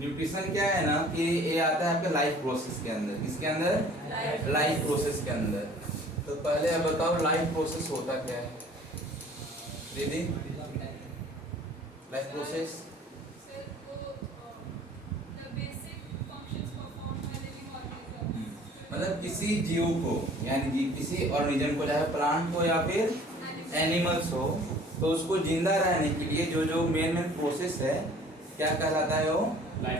Nutrition क्या है ना कि ये आता है आपके लाइफ प्रोसेस के अंदर। किसके अंदर? लाइफ प्रोसेस के अंदर। तो पहले अब बताओ लाइफ प्रोसेस होता क्या है दीदी? लाइफ प्रोसेस मतलब किसी जीव को, यानी कि किसी ऑर्गेनिज्म को, चाहे प्लांट हो या फिर एनिमल्स हो, तो उसको जिंदा रहने के लिए जो जो मेन प्रोसेस है क्या कहलाता है वो?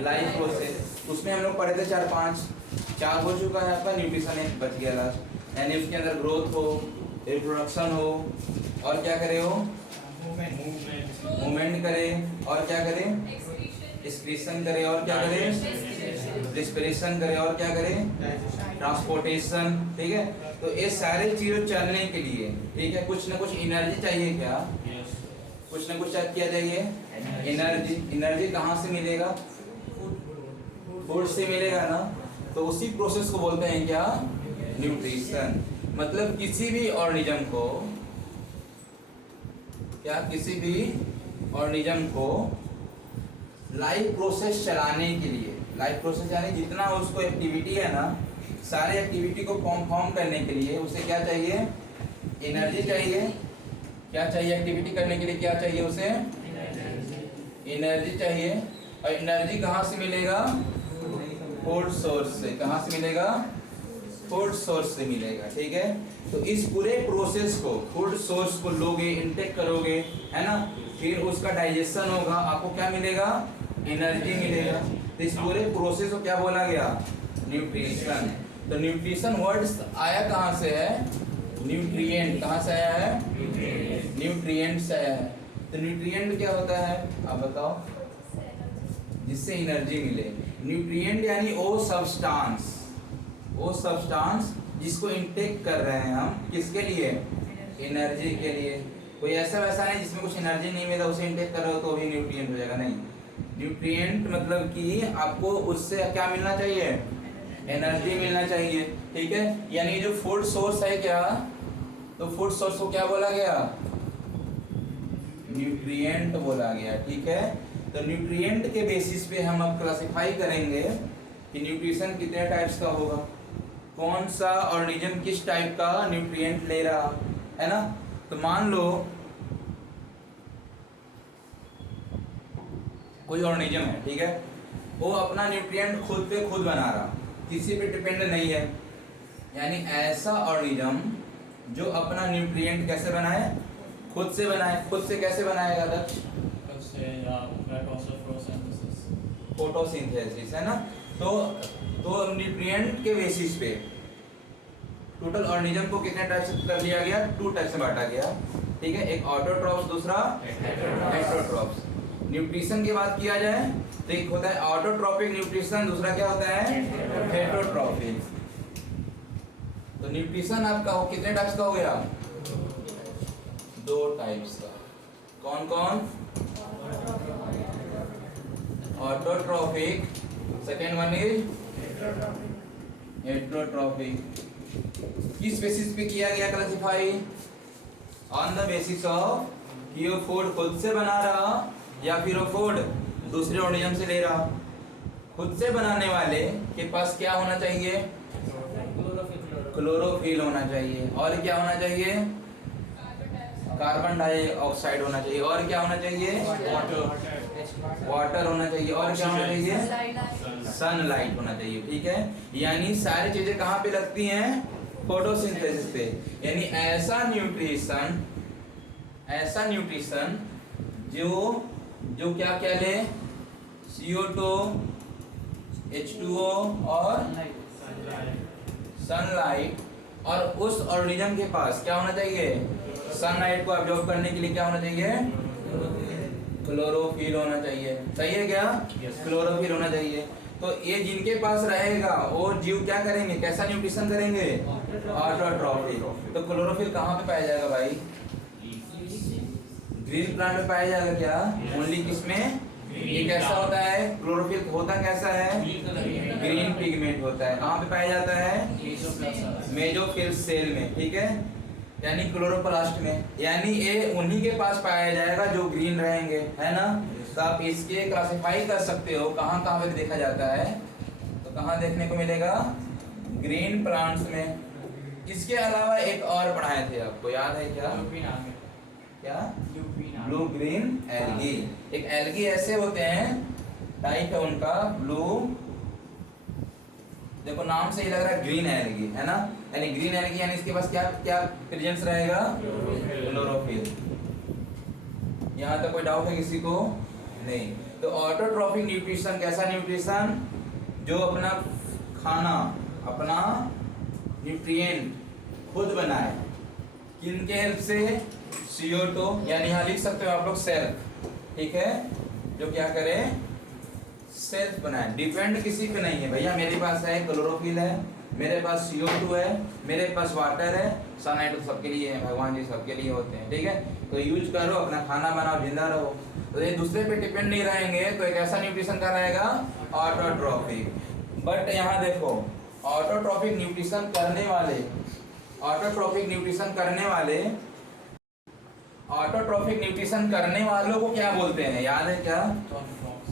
Life process. उसमें हम लोग पढ़े थे चार हो चुका है आपका, न्यूट्रिशन एक बच गया लास्ट। यानी उसके अंदर ग्रोथ हो, रिप्रोडक्शन हो, और क्या करे हो? मूवमेंट करे, और क्या करे? एक्सक्रीशन करे, और क्या करे? रिस्पिरेशन करे, और क्या करे? ट्रांसपोर्टेशन। ठीक है, तो ये सारे चीजों चलने के लिए, ठीक है, कुछ ना कुछ एनर्जी चाहिए। क्या कुछ ना कुछ क्या चाहिए? एनर्जी। एनर्जी कहाँ से मिलेगा? फूड से मिलेगा ना। तो उसी प्रोसेस को बोलते हैं क्या? न्यूट्रिशन। मतलब किसी भी ऑर्गेनिज्म को, क्या किसी भी ऑर्गेनिज्म को लाइफ प्रोसेस चलाने के लिए, लाइफ प्रोसेस यानी जितना उसको एक्टिविटी है ना, सारे एक्टिविटी को परफॉर्म करने के लिए उसे क्या चाहिए? एनर्जी चाहिए। क्या चाहिए? एक्टिविटी करने के लिए क्या चाहिए उसे? एनर्जी चाहिए। और एनर्जी कहाँ से मिलेगा? फूड सोर्स से। कहाँ से मिलेगा? फूड सोर्स से मिलेगा। ठीक है, तो इस पूरे प्रोसेस को, फूड सोर्स को लोगे, इनटेक करोगे, है ना, फिर उसका डाइजेशन होगा, आपको क्या मिलेगा? एनर्जी मिलेगा। तो इस पूरे प्रोसेस को क्या बोला गया? न्यूट्रिशन। तो न्यूट्रिशन वर्ड आया कहाँ से है? न्यूट्रिएंट। कहाँ से आया है? न्यूट्रिएंट से आया है। तो न्यूट्रिएंट क्या होता है आप बताओ? जिससे एनर्जी मिले। न्यूट्रिएंट यानी वो सब्सटेंस जिसको इनटेक कर रहे हैं हम, किसके लिए? एनर्जी के लिए। कोई ऐसा वैसा नहीं जिसमें कुछ एनर्जी नहीं मिला उसे इनटेक कर रहे हो तो भी न्यूट्रिएंट हो जाएगा, नहीं। न्यूट्रिएंट मतलब कि आपको उससे क्या मिलना चाहिए? एनर्जी मिलना चाहिए। ठीक है, यानी जो फूड सोर्स है क्या, तो फूड सोर्स को क्या बोला गया? न्यूट्रिएंट बोला गया। ठीक है, तो न्यूट्रिएंट के बेसिस पे हम अब क्लासिफाई करेंगे कि न्यूट्रिशन कितने टाइप्स का होगा, कौन सा ऑर्गेनिज्म किस टाइप का न्यूट्रिएंट ले रहा है ना। तो मान लो कोई ऑर्गेनिज्म है, ठीक है, वो अपना न्यूट्रिएंट खुद पे खुद बना रहा, किसी पे डिपेंड नहीं है। यानी ऐसा ऑर्गेनिज्म जो अपना न्यूट्रिएंट कैसे बनाए? खुद से बनाए। खुद से कैसे बनाएगा दक्ष? फोटोसिंथेसिस, है ना। तो न्यूट्रिएंट के बेसिस पे टोटल ऑर्गेनिज्म को कितने टाइप से कर लिया गया? 2 टाइप से बांटा गया। ठीक है, एक ऑटोट्रॉफ्स, दूसरा हेटेरोट्रॉफ्स। न्यूट्रिशन की बात किया जाए तो एक होता है ऑटोट्रॉपिक न्यूट्रिशन, दूसरा क्या होता है? हेटेरोट्रॉपिक। तो न्यूट्रिशन आपका हो कितने टाइप्स का हो गया? 2 टाइप्स का। कौन कौन? Autotrophic, second one is heterotrophic. किस बेसिस पे किया गया classify? On the basis of कि वो फूड खुद से बना रहा या फिर वो फूड दूसरे ऑर्गेनिज्म से ले रहा। खुद से बनाने वाले के पास क्या होना चाहिए? क्लोरोफिल होना चाहिए। और क्या होना चाहिए? कार्बन डाइऑक्साइड होना चाहिए। और क्या होना चाहिए? वाटर होना चाहिए। और क्या होना चाहिए? सनलाइट होना चाहिए। ठीक है, यानी सारी चीजें कहाँ पे लगती हैं? फोटोसिंथेसिस पे। यानी ऐसा न्यूट्रिशन जो क्या क्या ले? CO2, H2O और सनलाइट। और उस ऑर्गेनिज्म के पास क्या होना चाहिए? सनलाइट को ऑब्जॉर्व करने के लिए क्या होना चाहिए? क्लोरोफिल होना चाहिए। सही है क्या? क्लोरोफिल होना चाहिए। तो ये जिनके पास रहेगा वो जीव क्या करेंगे? कैसा न्यूट्रिशन करेंगे? ऑटोट्रॉफिक। तो क्लोरोफिल कहाँ पे पाया जाएगा भाई? ग्रीन प्लांट में पाया जाएगा क्या? ओनली किसमें? ये कैसा होता है? क्लोरोफिल होता कैसा है? ग्रीन पिगमेंट होता है। कहाँ पे पाया जाता है? मेसोफिल सेल में। ठीक है, यानी क्लोरोप्लास्ट में। यानी ये उन्हीं के पास पाया जाएगा जो ग्रीन रहेंगे, है ना। तो आप इसके क्लासिफाई कर सकते हो कहाँ कहाँ पे देखा जाता है। तो कहाँ देखने को मिलेगा, ग्रीन प्लांट्स में। इसके अलावा एक और पढ़ाए थे, आपको याद है क्या? क्या? Blue green algae. एक एल्गी ऐसे होते हैं, टाइप है उनका ब्लू, देखो नाम से ही लग रहा है ग्रीन एल्गी, है ना? यानी ग्रीन एल्गी यानी इसके पास क्या क्या प्रेजेंस रहेगा, क्लोरोफिल। यहाँ तक कोई डाउट है किसी को? नहीं। तो ऑटोट्रॉफिक न्यूट्रिशन कैसा न्यूट्रिशन, जो अपना खाना, अपना न्यूट्रिएंट खुद बनाए, किनके हेल्प से, CO2, यानी यहाँ लिख सकते हो आप लोग सेल्फ, ठीक है, जो क्या करे, सेल्फ बनाए, डिपेंड किसी पे नहीं है। भैया मेरे पास है क्लोरोफिल है, मेरे पास CO2 है, मेरे पास वाटर है, सनलाइट तो सबके लिए है, भगवान जी सबके लिए होते हैं, ठीक है। तो यूज करो, अपना खाना बनाओ, जिंदा रहो। तो ये दूसरे पे डिपेंड नहीं रहेंगे, तो एक ऐसा न्यूट्रिशन का रहेगा ऑटोट्रॉफिक। बट यहाँ देखो, ऑटोट्रॉफिक न्यूट्रिशन करने वाले, ऑटोट्रॉफिक न्यूट्रिशन करने वाले, ऑटोट्रॉफिक न्यूट्रिशन करने वालों को क्या बोलते हैं, याद है क्या?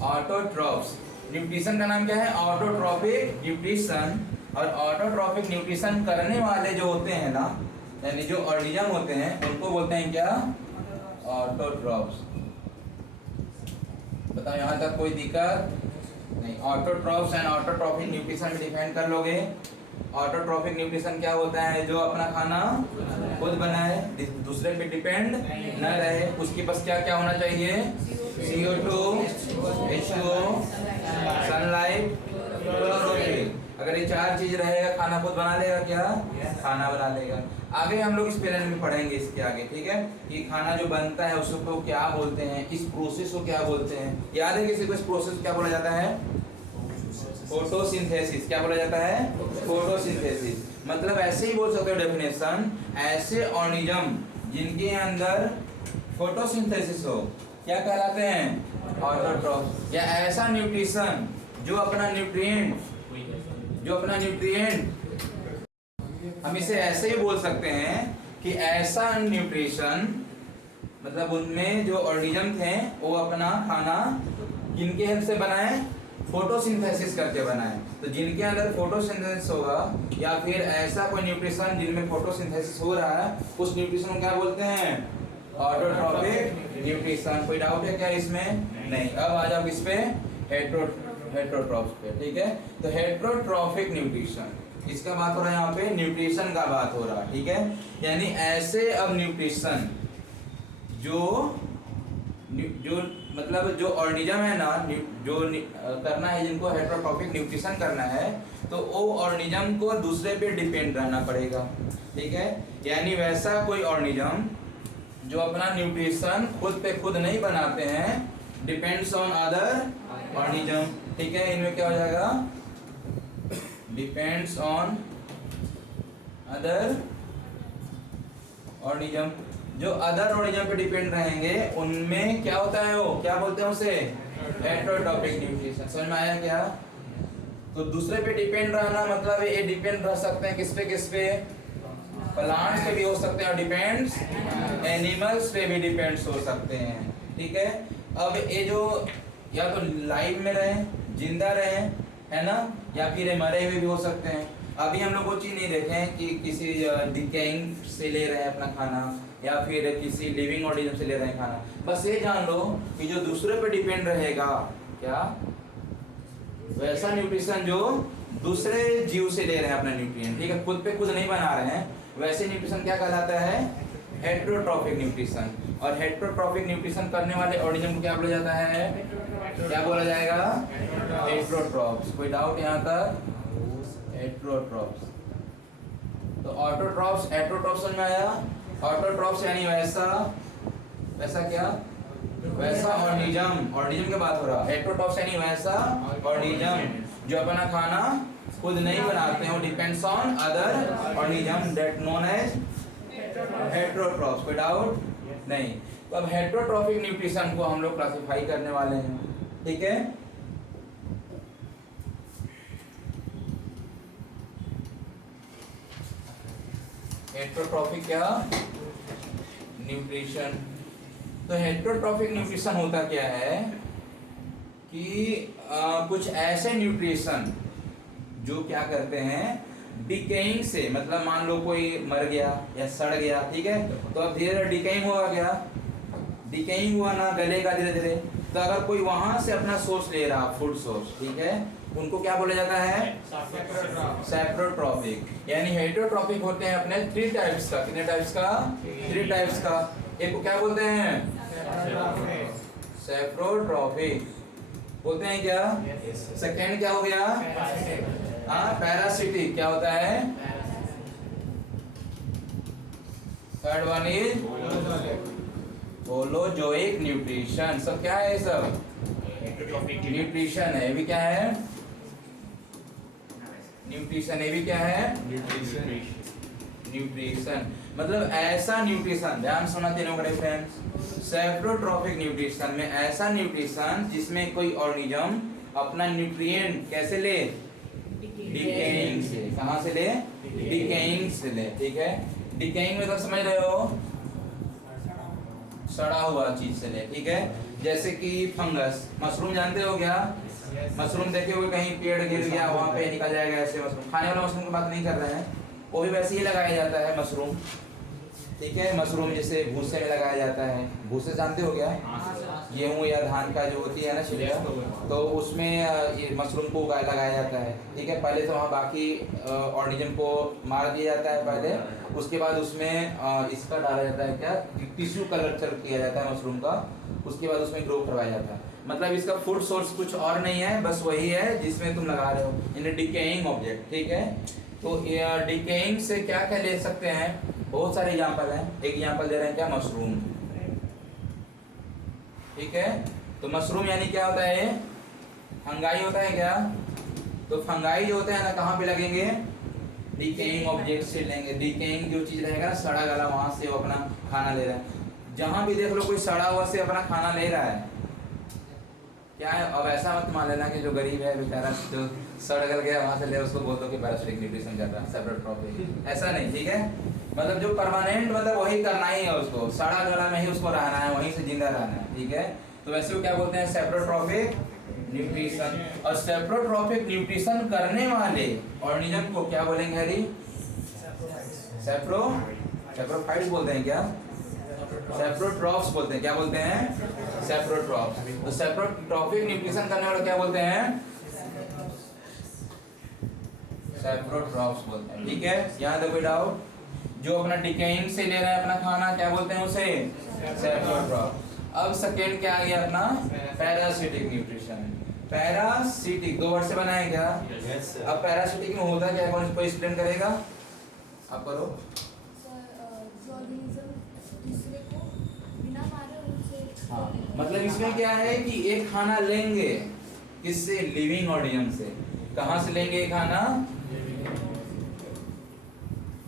ऑटोट्रॉफ्स। न्यूट्रिशन का नाम क्या है? Autotrophic nutrition. और ऑटोट्रॉफिक न्यूट्रिशन करने वाले जो होते हैं ना, यानी जो ऑर्गेनिज्म होते हैं, उनको बोलते हैं क्या? ऑटोट्रॉफ्स। बताओ यहाँ तक कोई दिक्कत नहीं? ऑटोट्रॉफ्स एंड ऑटोट्रॉफिक न्यूट्रिशन में डिफाइन कर लोगे। ऑटोट्रॉफिक न्यूट्रिशन क्या होता है? जो अपना खाना खुद बनाए, दूसरे पे डिपेंड न रहे। उसके पास क्या क्या होना चाहिए? CO2, H2O, sunlight, chlorophyll. अगर ये चार चीज रहेगा, खाना खुद बना लेगा क्या? खाना बना लेगा। आगे हम लोग इस पेरेंट में पढ़ेंगे इसके आगे, ठीक है, कि खाना जो बनता है उसको क्या बोलते हैं, इस प्रोसेस को क्या बोलते हैं। याद है किसी को इस प्रोसेस क्या बोला जाता है? फोटोसिंथेसिस। क्या बोला जाता है? फोटोसिंथेसिस। मतलब ऐसे ही बोल सकते हो डेफिनेशन, ऐसे ऑर्गेनिज्म जिनके अंदर फोटोसिंथेसिस हो, क्या कहलाते हैं? ऑटोट्रॉफ। या ऐसा न्यूट्रिशन जो अपना न्यूट्रिएंट, जो अपना न्यूट्रिएंट, हम इसे ऐसे ही बोल सकते हैं कि ऐसा न्यूट्रिशन, मतलब उनमें जो ऑर्गेनिज्म थे वो अपना खाना किनके हेल्प से बनाए? फोटोसिंथेसिस करके बनाए। तो जिनके अंदर फोटोसिंथेसिस होगा, या फिर ऐसा कोई न्यूट्रिशन जिनमें फोटोसिंथेसिस हो रहा है, उस न्यूट्रिशन को क्या बोलते हैं? Autotrophic nutrition. कोई डाउट है क्या इसमें? नहीं। अब आ जाओ किस पे? हेट्रोट्रॉफ्स पे, ठीक है। तो हेट्रोट्रॉफिक न्यूट्रिशन, इसका बात हो रहा है यहाँ पे, न्यूट्रिशन का बात हो रहा है, ठीक है। यानी ऐसे अब न्यूट्रिशन जो मतलब जो ऑर्गेनिज्म है ना, जो करना है, जिनको हेट्रोट्रॉफिक न्यूट्रिशन करना है, तो वो ऑर्गेनिज्म को दूसरे पे डिपेंड रहना पड़ेगा, ठीक है। यानी वैसा कोई ऑर्गेनिज्म जो अपना न्यूट्रिशन खुद पे खुद नहीं बनाते हैं, डिपेंड्स ऑन अदर ऑर्गेनिज्म, ठीक है। इनमें क्या हो जाएगा? Depends on other organism. जो अदर ऑर्गेनिज्म पे डिपेंड रहेंगे उनमें क्या होता है, वो क्या बोलते हैं उसे? Heterotrophic nutrition. समझ में आया क्या? तो दूसरे पे डिपेंड रहना मतलब ये डिपेंड रह सकते हैं किस पे? प्लांट्स पे भी हो सकते हैं, और डिपेंड्स एनिमल्स पे भी डिपेंड्स हो सकते हैं, ठीक है। अब ये जो या तो लाइव में रहे, जिंदा रहे, है ना, या फिर मरे हुए भी हो सकते हैं। अभी हम लोग वो चीज नहीं देखे हैं कि किसी डिकेइंग से ले रहे हैं अपना खाना, या फिर किसी लिविंग ऑर्गेनिज्म से ले रहे हैं खाना। बस ये जान लो कि जो दूसरे पे डिपेंड रहेगा, क्या वैसा न्यूट्रिशन जो दूसरे जीव से ले रहे हैं अपना न्यूट्रिएंट, ठीक है, खुद पे खुद नहीं बना रहे हैं, वैसे न्यूट्रिशन क्या कहलाता है? Heterotrophic nutrition. और हेट्रोट्रॉफिक न्यूट्रिशन करने वाले ऑर्गेनिज्म को क्या बोला जाता है? क्या बोला जाएगा? हेट्रोट्रॉफ्स। कोई डाउट यहाँ तक? हेट्रोट्रॉफ्स। तो ऑटोट्रॉफ्स, हेट्रोट्रॉफ्स समझ में आया? ऑटोट्रॉफ्स यानी वैसा क्या? वैसा ऑर्गेनिज्म की बात हो रहा है। हेट्रोट्रॉफ्स यानी वैसा ऑर्गेनिज्म जो अपना खाना खुद नहीं बनाते हैं, depends on other organism, that known as heterotrophs. कोई डाउट नहीं? तो अब हेट्रोट्रॉफिक न्यूट्रिशन को हम लोग क्लासिफाई करने वाले हैं, ठीक है। हेट्रोट्रॉफिक क्या? न्यूट्रिशन। तो हेट्रोट्रॉफिक न्यूट्रिशन होता क्या है? कि कुछ ऐसे न्यूट्रिशन जो क्या करते हैं, डिकेइंग से, मतलब मान लो कोई मर गया या सड़ गया, ठीक है, तो अब धीरे धीरे डिकेइंग होगा, क्या डिकेइंग हुआ ना, गलेगा धीरे धीरे, तो अगर कोई वहां से अपना सोर्स ले रहा, फूड सोर्स, ठीक है, उनको क्या बोला जाता है, सेप्रोट्रॉपिक। यानी हेटेरोट्रॉपिक होते हैं अपने 3 टाइप्स का, कितने टाइप्स का, 3 टाइप्स का। एक को क्या बोलते हैं, सेप्रोट्रॉपिक बोलते हैं क्या, सेकेंड क्या हो गया, हाँ पैरासिटिक, क्या होता है, third one is holozoic nutrition. सब क्या है, सब न्यूट्रिशन है, ये भी क्या है, न्यूट्रिशन, ये भी क्या है, न्यूट्रिशन। मतलब ऐसा न्यूट्रिशन, ध्यान सुना तीनों का डिफरेंस। सेप्रोट्रॉपिक न्यूट्रिशन में ऐसा न्यूट्रिशन जिसमें कोई ऑर्गेनिज्म अपना न्यूट्रिएंट कैसे ले, डिकेइंग से। कहां से ले, डिकेइंग से ले, ठीक है। डिकेइंग मतलब समझ रहे हो, सड़ा हुआ चीज से ले, ठीक है। जैसे कि फंगस, मशरूम जानते हो क्या, मशरूम देखे हुए कहीं पेड़ गिर गया वहां पे निकल जाएगा, ऐसे मशरूम, खाने वाला मशरूम की बात नहीं कर रहे हैं, वो भी वैसे ही लगाया जाता है मशरूम, ठीक है। मशरूम जैसे भूसे में लगाया जाता है, भूसे जानते हो क्या, गेहूं या धान का जो होती है ना छिलका, तो उसमें ये मशरूम को लगाया जाता है, ठीक है। पहले तो वहाँ बाकी ऑर्गेनिज्म को मार दिया जाता है पहले, उसके बाद उसमें इसका डाला जाता है क्या, टिश्यू कल्चर किया जाता है मशरूम का, उसके बाद उसमें ग्रो करवाया जाता है। मतलब इसका फूड सोर्स कुछ और नहीं है, बस वही है जिसमें तुम लगा रहे हो, इन डिकेइंग ऑब्जेक्ट, ठीक है। तो डिकेइंग से क्या क्या ले सकते हैं, बहुत सारे एग्जांपल हैं। एक एग्जांपल दे रहे हैं क्या, मशरूम, ठीक है। तो मशरूम यानी क्या होता है, फंगाई होता है क्या, तो फंगाई जो होते हैं ना कहाँ पे लगेंगे, डिकेइंग ऑब्जेक्ट से लेंगे। डिकेइंग जो चीज रहेगा ना, सड़ा गला, वहां से वो अपना खाना ले रहा है। जहां भी देख लो कोई सड़ा हुआ से अपना खाना ले रहा है, क्या है। अब ऐसा मत मान लेना कि जो गरीब है बेचारा, जो सड़ गल गया वहां से ले, उसको बोल दो कि पैरासिटिक न्यूट्रिशन कर रहा है, सेप्रोट्रॉपिक, ऐसा नहीं, ठीक है। मतलब जो परमानेंट, मतलब वही करना ही है उसको, सड़ा गला में ही उसको रहना है, वहीं से जिंदा रहना है, ठीक है। तो वैसे वो क्या बोलते हैं, सेप्रोट्रॉपिक न्यूट्रिशन। और सेप्रोट्रॉपिक न्यूट्रिशन करने वाले ऑर्गेनिज्म को क्या बोलेंगे हरी, सेप्रोफाइट्स बोलते हैं क्या, सेप्रोट्रॉप्स बोलते हैं, क्या बोलते हैं, सेप्रोट्रॉप्स। तो सेप्रोट्रॉपिक न्यूट्रिशन करने वाले क्या बोलते हैं, सेप्रोट्रॉप्स बोलते हैं, ठीक है। यहाँ देखो डाउट, जो अपना डिकेइंग से ले रहा है अपना खाना, क्या बोलते हैं उसे, सेप्रोट्रॉप। अब सेकेंड क्या आ गया अपना, पैरासिटिक न्यूट्रिशन। पैरासिटिक 2 वर्ड से बना है क्या, अब पैरासिटिक में होता क्या, कौन कोई एक्सप्लेन करेगा, आप करो। हाँ, मतलब इसमें क्या है कि एक खाना लेंगे किससे, लिविंग ऑर्गेनिज्म से। कहाँ से लेंगे खाना,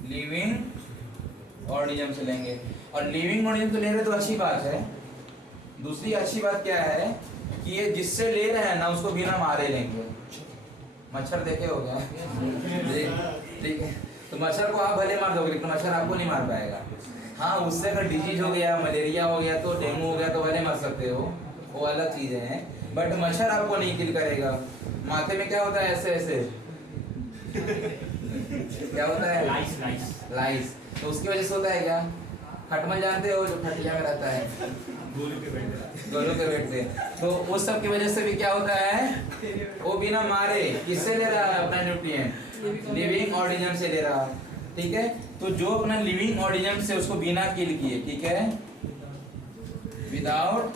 लिविंग ऑर्गेनिज्म से लेंगे। और लिविंग ऑर्गेनिज्म से ले रहे तो अच्छी बात है। दूसरी अच्छी बात क्या है कि ये जिससे ले रहे हैं ना, उसको बिना मारे लेंगे। मच्छर देखे हो क्या, ठीक है। तो मच्छर को आप भले मार दोगे, लेकिन मच्छर आपको नहीं मार पाएगा। हाँ, उससे अगर डिजीज हो गया, मलेरिया हो गया, तो डेंगू हो गया, तो भले मर सकते हो, वो अलग चीजें हैं, बट मच्छर आपको नहीं किल करेगा। माथे में क्या होता है, ऐसे ऐसे क्या होता है, लाइस। तो उसकी वजह से होता है क्या, खटमल जानते हो, जो खटिया में रहता है, गोलू के बैठते, तो उस सब की वजह से भी क्या होता है, वो बिना मारे किससे ले रहा है अपना न्यूट्रिएंट, लिविंग ऑर्गेनिज्म से ले रहा है, ठीक है। तो जो अपना लिविंग ऑर्गेनिज्म से उसको बिना किल किए, ठीक है, विदाउट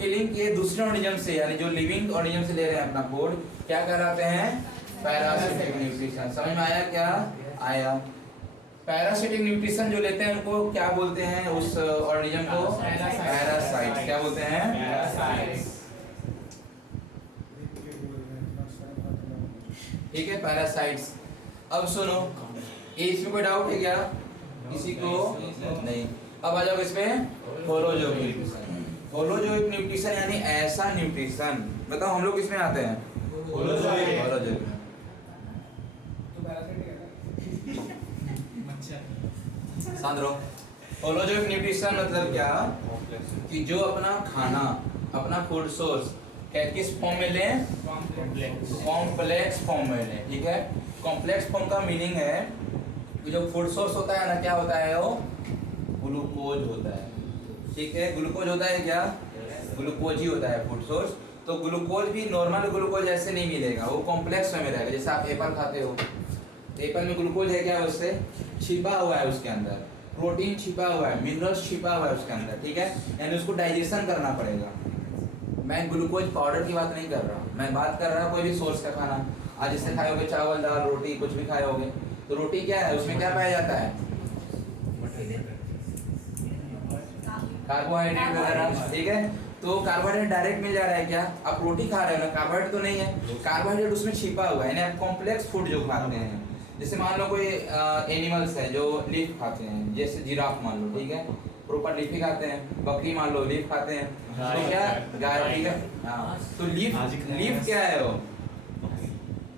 किलिंग किए दूसरे ऑर्गेनिज्म से, यानी जो लिविंग ऑर्गेनिज्म से ले रहे हैं अपना फूड, क्या कहलाते हैं, पैरासिटिक न्यूट्रिशन। समझ में आया क्या, आया। पैरासिटिक न्यूट्रिशन जो लेते हैं उनको क्या बोलते हैं, उस ऑर्गेनिज्म को पैरासाइट्स। क्या बोलते हैं, पैरासाइट्स, ठीक है, पैरासाइट्स। अब सुनो, इसमें कोई डाउट है क्या किसी को, नहीं। अब आ जाओ इसमें होलोजोइक न्यूट्रिशन। होलोजोइक न्यूट्रिशन यानी ऐसा न्यूट्रिशन, बताओ हम लोग किसमें आते हैं, होलोजोइक। सांद्रो, होलोजोइक न्यूट्रिशन मतलब क्या कि जो अपना खाना अपना फूड सोर्स किस फॉर्म में लें? कॉम्प्लेक्स फॉर्म में लें, ठीक है। कॉम्प्लेक्स फॉर्म का मीनिंग है कि जो फूड सोर्स होता है ना, क्या होता है वो? ग्लूकोज होता है, ठीक है। ग्लूकोज होता है क्या? ग्लूकोज ही होता है फूड सोर्स। तो ग्लूकोज भी नॉर्मल ग्लूकोज ऐसे नहीं मिलेगा, वो कॉम्प्लेक्स में रहेगा। जैसे आप एप्पल खाते हो, एप्पल में ग्लूकोज है क्या? उससे छिपा हुआ है, उसके अंदर प्रोटीन छिपा हुआ है, मिनरल्स छिपा हुआ है उसके अंदर, ठीक है। यानी उसको डाइजेशन करना पड़ेगा। मैं ग्लूकोज पाउडर की बात नहीं कर रहा, मैं बात कर रहा हूँ कोई भी सोर्स का खाना। आज जैसे खाए होगे चावल दाल रोटी कुछ भी खाए होगे, तो रोटी क्या है? उसमें क्या पाया जाता है? कार्बोहाइड्रेट वगैरह, ठीक है। तो कार्बोहाइड्रेट डायरेक्ट मिल जा रहा है क्या? आप रोटी खा रहे हो ना, कार्बोहाइड्रेट तो नहीं है, कार्बोहाइड्रेट उसमें छिपा हुआ है। यानी आप कॉम्प्लेक्स फूड जो खाते हैं, जैसे मान लो कोई एनिमल्स है जो लीफ खाते हैं, जैसे जिराफ मान लो, ठीक है, प्रॉपर लीफ ही खाते हैं। बकरी मान लो लीफ खाते हैं, तो क्या गाय, ठीक है। हाँ, तो लीफ क्या है वो?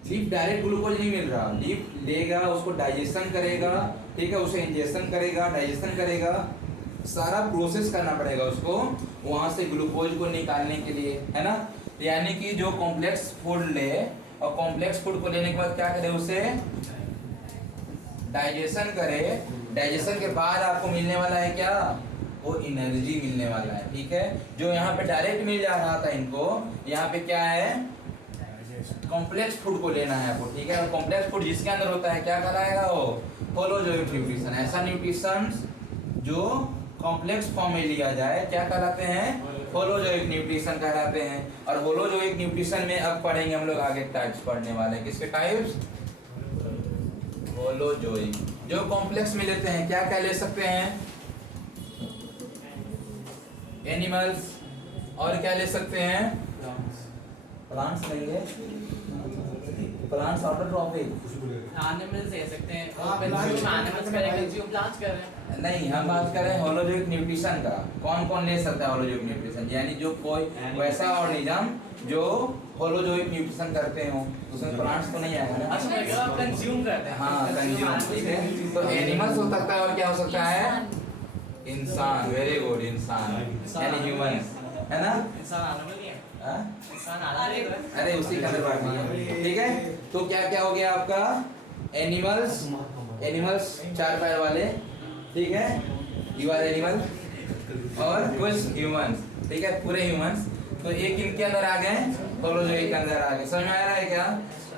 लीफ डायरेक्ट ग्लूकोज नहीं मिल रहा, लीफ लेगा, उसको डाइजेशन करेगा, ठीक है, उसे इंजेक्शन करेगा, डाइजेशन करेगा, सारा प्रोसेस करना पड़ेगा उसको वहां से ग्लूकोज को निकालने के लिए, है ना। यानी कि जो कॉम्प्लेक्स फूड ले, और कॉम्प्लेक्स फूड को लेने के बाद क्या करे? उसे डाइजेशन करे। डाइजेशन के बाद आपको मिलने वाला है क्या? वो एनर्जी मिलने वाला है, ठीक है। जो यहाँ पे डायरेक्ट मिल जा रहा था इनको, यहाँ पे क्या है? कॉम्प्लेक्स फूड को लेना है आपको, ठीक है। और कॉम्प्लेक्स फूड जिसके अंदर होता है क्या कहलाएगा? वो होलोजोइक न्यूट्रिशन। ऐसा न्यूट्रिशन जो कॉम्प्लेक्स फॉर्म में लिया जाए क्या कहलाते हैं? होलोजोइक न्यूट्रिशन कहलाते हैं। और होलोजोइक न्यूट्रिशन में अब पढ़ेंगे हम लोग आगे टाइप्स पढ़ने वाले हैं। किसके टाइप्स? होलोजोइक। जो कॉम्प्लेक्स में लेते हैं क्या क्या ले सकते हैं? एनिमल्स, और क्या ले सकते हैं? प्लांट्स नहीं है, प्लांट्स ऑटोट्रॉपिक, एनिमल्स ले सकते हैं। एनिमल्स करें, कंज्यूम प्लांट्स कर रहे हैं। नहीं, हम बात कर रहे हैं होलोजोइक न्यूट्रिशन का। कौन कौन ले सकता है होलोजोइक न्यूट्रिशन? यानी जो कोई वैसा ऑर्गेनिज्म जो होलोजोइक न्यूट्रिशन करते हो, उसमें प्लांट्स तो नहीं आएगा ना। अच्छा, मैं कह रहा हूं कंज्यूम करते हैं। हाँ, कंज्यूम, ठीक है। तो एनिमल्स हो सकता है, और क्या हो सकता है? इंसान। वेरी गुड, इंसान यानी ह्यूमंस, है ना। इंसान एनिमल नहीं है। हाँ? इंसान एनिमल है। अरे उसी का अंदर बात नहीं है, ठीक है। तो क्या क्या हो गया आपका? एनिमल्स, एनिमल्स चार पैर वाले, ठीक है, यू आर एनिमल, और कुछ ह्यूमंस, ठीक है, पूरे ह्यूमंस। तो एक इनके अंदर आ गए, होलोजोइक के अंदर आ गए। समझ में आ रहा है क्या?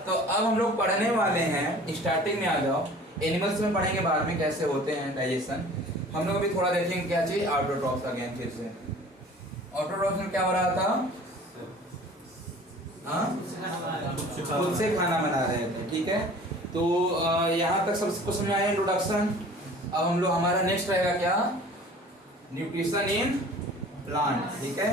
तो अब हम लोग पढ़ने वाले हैं, स्टार्टिंग में आ जाओ। एनिमल्स में पढ़ेंगे बाद में कैसे होते हैं डाइजेशन। हम लोग अभी थोड़ा देखेंगे क्या चीज? ऑटोट्रॉफ्स अगेन फिर से। ऑटोट्रॉफ्स में क्या हो रहा था? हाँ, खुद से खाना बना रहे थे, ठीक है। तो यहाँ तक सबको समझ आया इंट्रोडक्शन। अब हम लोग हमारा नेक्स्ट रहेगा क्या? न्यूट्रिशन इन प्लांट, ठीक है।